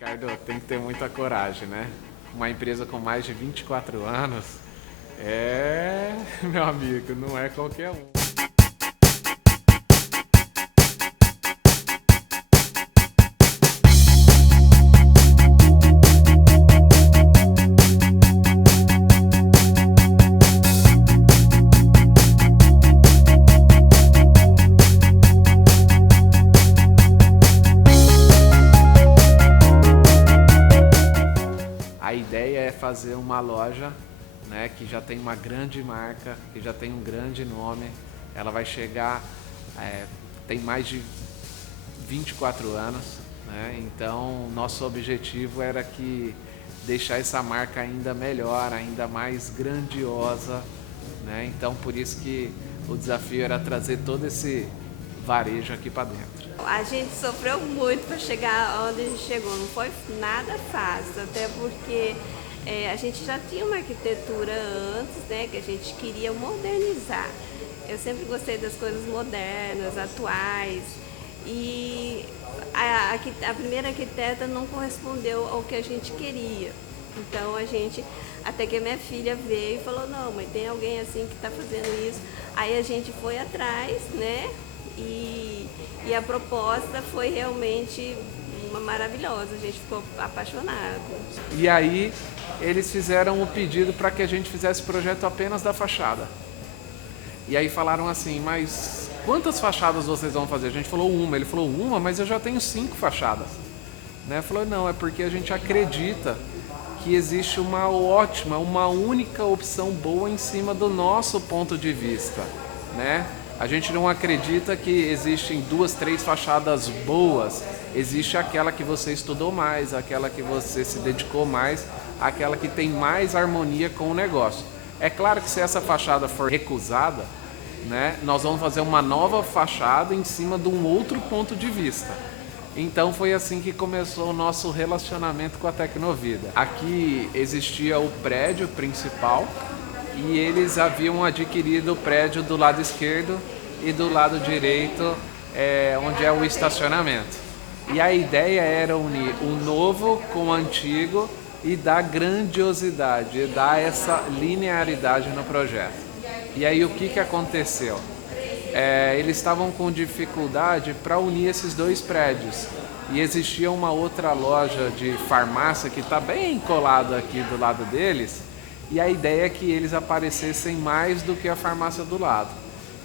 Ricardo, tem que ter muita coragem, né? Uma empresa com mais de 24 anos meu amigo, não é qualquer um. A ideia é fazer uma loja, né, que já tem uma grande marca, que já tem um grande nome. Ela vai chegar, tem mais de 24 anos, né? Então nosso objetivo era que deixar essa marca ainda melhor, ainda mais grandiosa, né? Então por isso que o desafio era trazer todo esse varejo aqui para dentro. A gente sofreu muito para chegar onde a gente chegou, não foi nada fácil, até porque a gente já tinha uma arquitetura antes, né, que a gente queria modernizar. Eu sempre gostei das coisas modernas, atuais, e a primeira arquiteta não correspondeu ao que a gente queria. Então até que a minha filha veio e falou, não, mãe, tem alguém assim que está fazendo isso. Aí a gente foi atrás, né? E a proposta foi realmente uma maravilhosa, a gente ficou apaixonado. E aí eles fizeram o pedido para que a gente fizesse projeto apenas da fachada. E aí falaram assim, mas quantas fachadas vocês vão fazer? A gente falou uma, ele falou uma, mas eu já tenho 5 fachadas. Né? Falou, não, é porque a gente acredita que existe uma única opção boa em cima do nosso ponto de vista, né? A gente não acredita que existem 2, 3 fachadas boas. Existe aquela que você estudou mais, aquela que você se dedicou mais, aquela que tem mais harmonia com o negócio. É claro que se essa fachada for recusada, né, nós vamos fazer uma nova fachada em cima de um outro ponto de vista. Então foi assim que começou o nosso relacionamento com a Tecnovida. Aqui existia o prédio principal, e eles haviam adquirido o prédio do lado esquerdo e do lado direito, onde é o estacionamento. E a ideia era unir o novo com o antigo e dar grandiosidade, e dar essa linearidade no projeto. E aí o que aconteceu? Eles estavam com dificuldade para unir esses 2 prédios. E existia uma outra loja de farmácia que está bem colada aqui do lado deles, e a ideia é que eles aparecessem mais do que a farmácia do lado.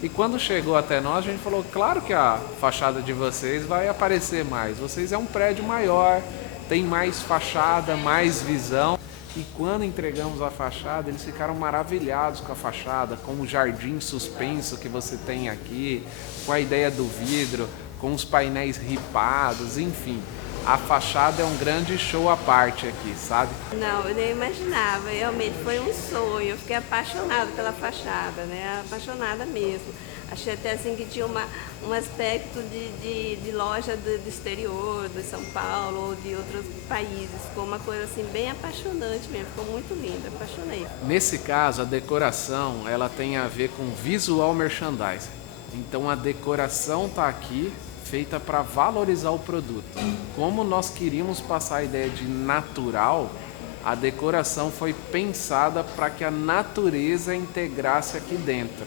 E quando chegou até nós, a gente falou, claro que a fachada de vocês vai aparecer mais. Vocês é um prédio maior, tem mais fachada, mais visão. E quando entregamos a fachada, eles ficaram maravilhados com a fachada, com o jardim suspenso que você tem aqui, com a ideia do vidro, com os painéis ripados, enfim. A fachada é um grande show à parte aqui, sabe? Não, eu nem imaginava, realmente foi um sonho, eu fiquei apaixonada pela fachada, né? Apaixonada mesmo. Achei até assim que tinha um aspecto de loja do exterior, de São Paulo ou de outros países. Ficou uma coisa assim bem apaixonante mesmo, ficou muito linda, apaixonei. Nesse caso, a decoração ela tem a ver com visual merchandising. Então a decoração está aqui feita para valorizar o produto. Como nós queríamos passar a ideia de natural, a decoração foi pensada para que a natureza integrasse aqui dentro.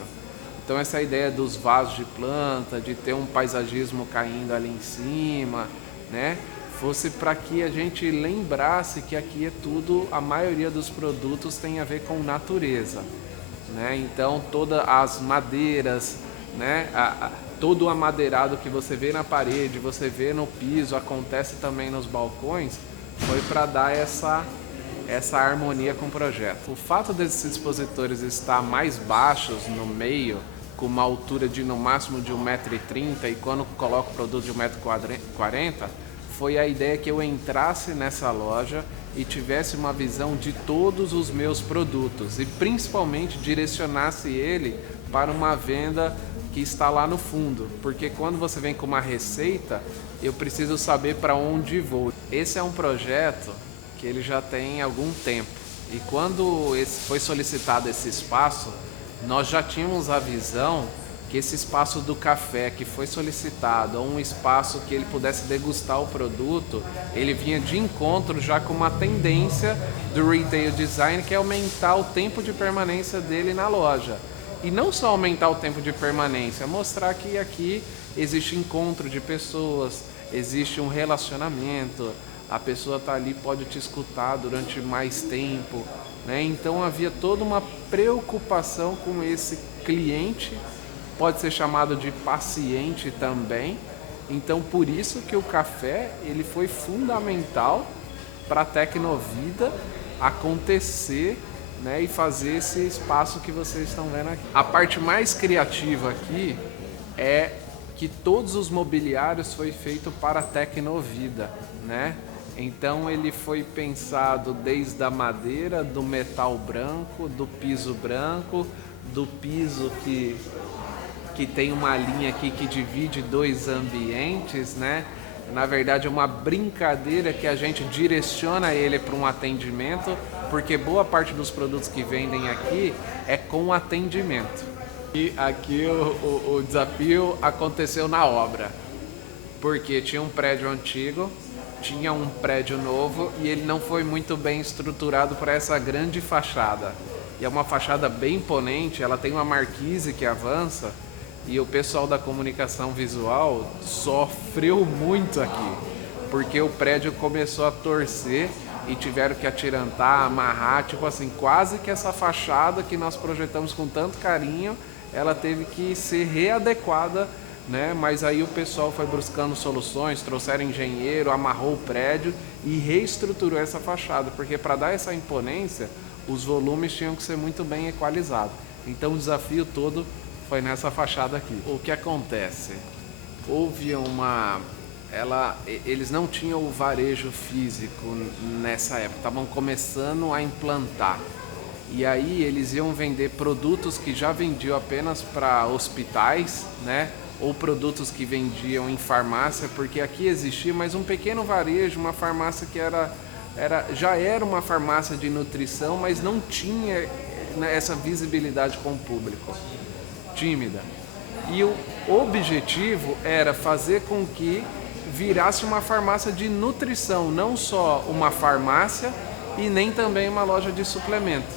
Então essa ideia dos vasos de planta, de ter um paisagismo caindo ali em cima, né, fosse para que a gente lembrasse que aqui é tudo, a maioria dos produtos tem a ver com natureza, né? Então todas as madeiras, né, todo o amadeirado que você vê na parede, você vê no piso, acontece também nos balcões, foi para dar essa harmonia com o projeto. O fato desses expositores estar mais baixos no meio, com uma altura de no máximo de 1,30 m, e quando coloco o produto de 1,40 m, foi a ideia que eu entrasse nessa loja e tivesse uma visão de todos os meus produtos e principalmente direcionasse ele para uma venda que está lá no fundo, porque quando você vem com uma receita, eu preciso saber para onde vou. Esse é um projeto que ele já tem algum tempo, e quando foi solicitado esse espaço, nós já tínhamos a visão que esse espaço do café que foi solicitado, ou um espaço que ele pudesse degustar o produto, ele vinha de encontro já com uma tendência do retail design, que é aumentar o tempo de permanência dele na loja. E não só aumentar o tempo de permanência, mostrar que aqui existe encontro de pessoas, existe um relacionamento, a pessoa está ali, pode te escutar durante mais tempo, né? Então havia toda uma preocupação com esse cliente, pode ser chamado de paciente também. Então por isso que o café ele foi fundamental para a Tecnovida acontecer, né, e fazer esse espaço que vocês estão vendo aqui. A parte mais criativa aqui é que todos os mobiliários foi feito para a Tecnovida, né? Então ele foi pensado desde a madeira, do metal branco, do piso branco, do piso que tem uma linha aqui que divide dois ambientes, né? Na verdade é uma brincadeira que a gente direciona ele para um atendimento, porque boa parte dos produtos que vendem aqui é com atendimento. E aqui o desafio aconteceu na obra, porque tinha um prédio antigo, tinha um prédio novo e ele não foi muito bem estruturado para essa grande fachada. E é uma fachada bem imponente, ela tem uma marquise que avança, e o pessoal da comunicação visual sofreu muito aqui, porque o prédio começou a torcer e tiveram que atirantar, amarrar, tipo assim, quase que essa fachada que nós projetamos com tanto carinho, ela teve que ser readequada, né? Mas aí o pessoal foi buscando soluções, trouxeram engenheiro, amarrou o prédio e reestruturou essa fachada, porque para dar essa imponência, os volumes tinham que ser muito bem equalizados. Então o desafio todo foi nessa fachada aqui. O que acontece? Houve eles não tinham o varejo físico nessa época, estavam começando a implantar. E aí eles iam vender produtos que já vendiam apenas para hospitais, né? Ou produtos que vendiam em farmácia, porque aqui existia mais um pequeno varejo, uma farmácia que já era uma farmácia de nutrição, mas não tinha, né, essa visibilidade com o público. Tímida. E o objetivo era fazer com que virasse uma farmácia de nutrição, não só uma farmácia e nem também uma loja de suplemento.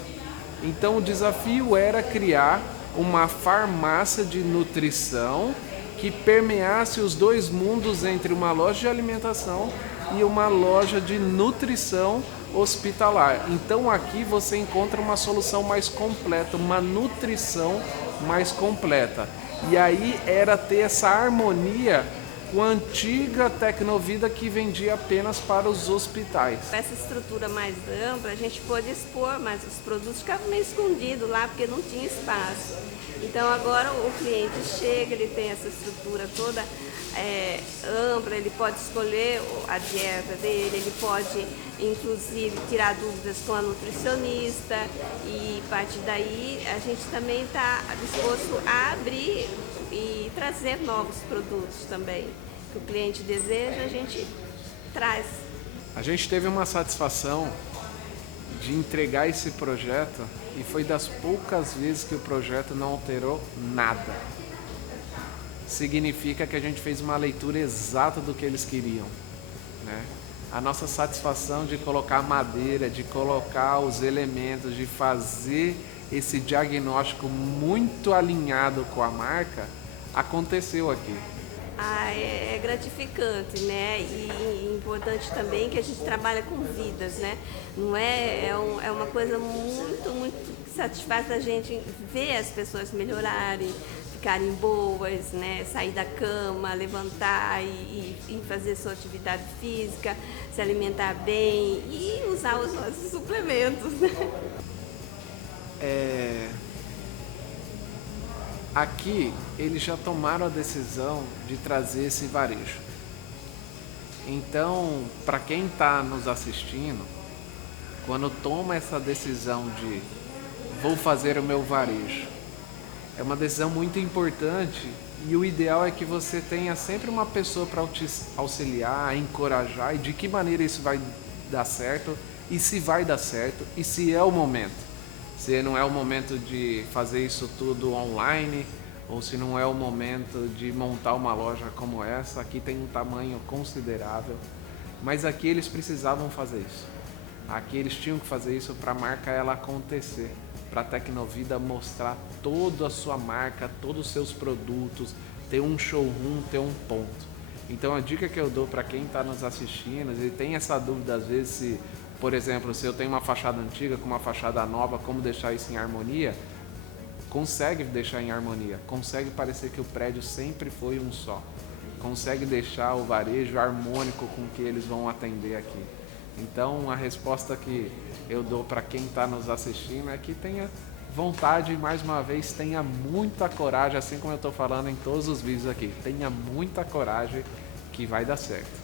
Então o desafio era criar uma farmácia de nutrição que permeasse os dois mundos entre uma loja de alimentação e uma loja de nutrição hospitalar. Então aqui você encontra uma solução mais completa, uma nutrição mais completa. E aí era ter essa harmonia com a antiga Tecnovida que vendia apenas para os hospitais. Essa estrutura mais ampla, a gente pôde expor, mas os produtos ficavam meio escondidos lá porque não tinha espaço. Então agora o cliente chega, ele tem essa estrutura toda ampla, ele pode escolher a dieta dele, ele pode inclusive tirar dúvidas com a nutricionista, e a partir daí a gente também está disposto a abrir e trazer novos produtos também. Que o cliente deseja, a gente traz. A gente teve uma satisfação de entregar esse projeto e foi das poucas vezes que o projeto não alterou nada. Significa que a gente fez uma leitura exata do que eles queriam, né? A nossa satisfação de colocar madeira, de colocar os elementos, de fazer esse diagnóstico muito alinhado com a marca, aconteceu aqui. É gratificante, né? E importante também que a gente trabalha com vidas, né? Não é uma coisa muito que satisfaz a gente ver as pessoas melhorarem, ficarem boas, né? Sair da cama, levantar e fazer sua atividade física, se alimentar bem e usar os nossos suplementos, né? Aqui eles já tomaram a decisão de trazer esse varejo. Então, para quem está nos assistindo, quando toma essa decisão de vou fazer o meu varejo, é uma decisão muito importante, e o ideal é que você tenha sempre uma pessoa para te auxiliar, encorajar, e de que maneira isso vai dar certo, e se vai dar certo, e se é o momento. Se não é o momento de fazer isso tudo online, ou se não é o momento de montar uma loja como essa. Aqui tem um tamanho considerável, mas aqui eles precisavam fazer isso. Aqui eles tinham que fazer isso para a marca ela acontecer, para a Tecnovida mostrar toda a sua marca, todos os seus produtos, ter um showroom, ter um ponto. Então a dica que eu dou para quem está nos assistindo e tem essa dúvida às vezes se, por exemplo, se eu tenho uma fachada antiga com uma fachada nova, como deixar isso em harmonia? Consegue deixar em harmonia, consegue parecer que o prédio sempre foi um só, consegue deixar o varejo harmônico com que eles vão atender aqui. Então a resposta que eu dou para quem está nos assistindo é que tenha vontade e, mais uma vez, tenha muita coragem, assim como eu estou falando em todos os vídeos aqui, tenha muita coragem que vai dar certo.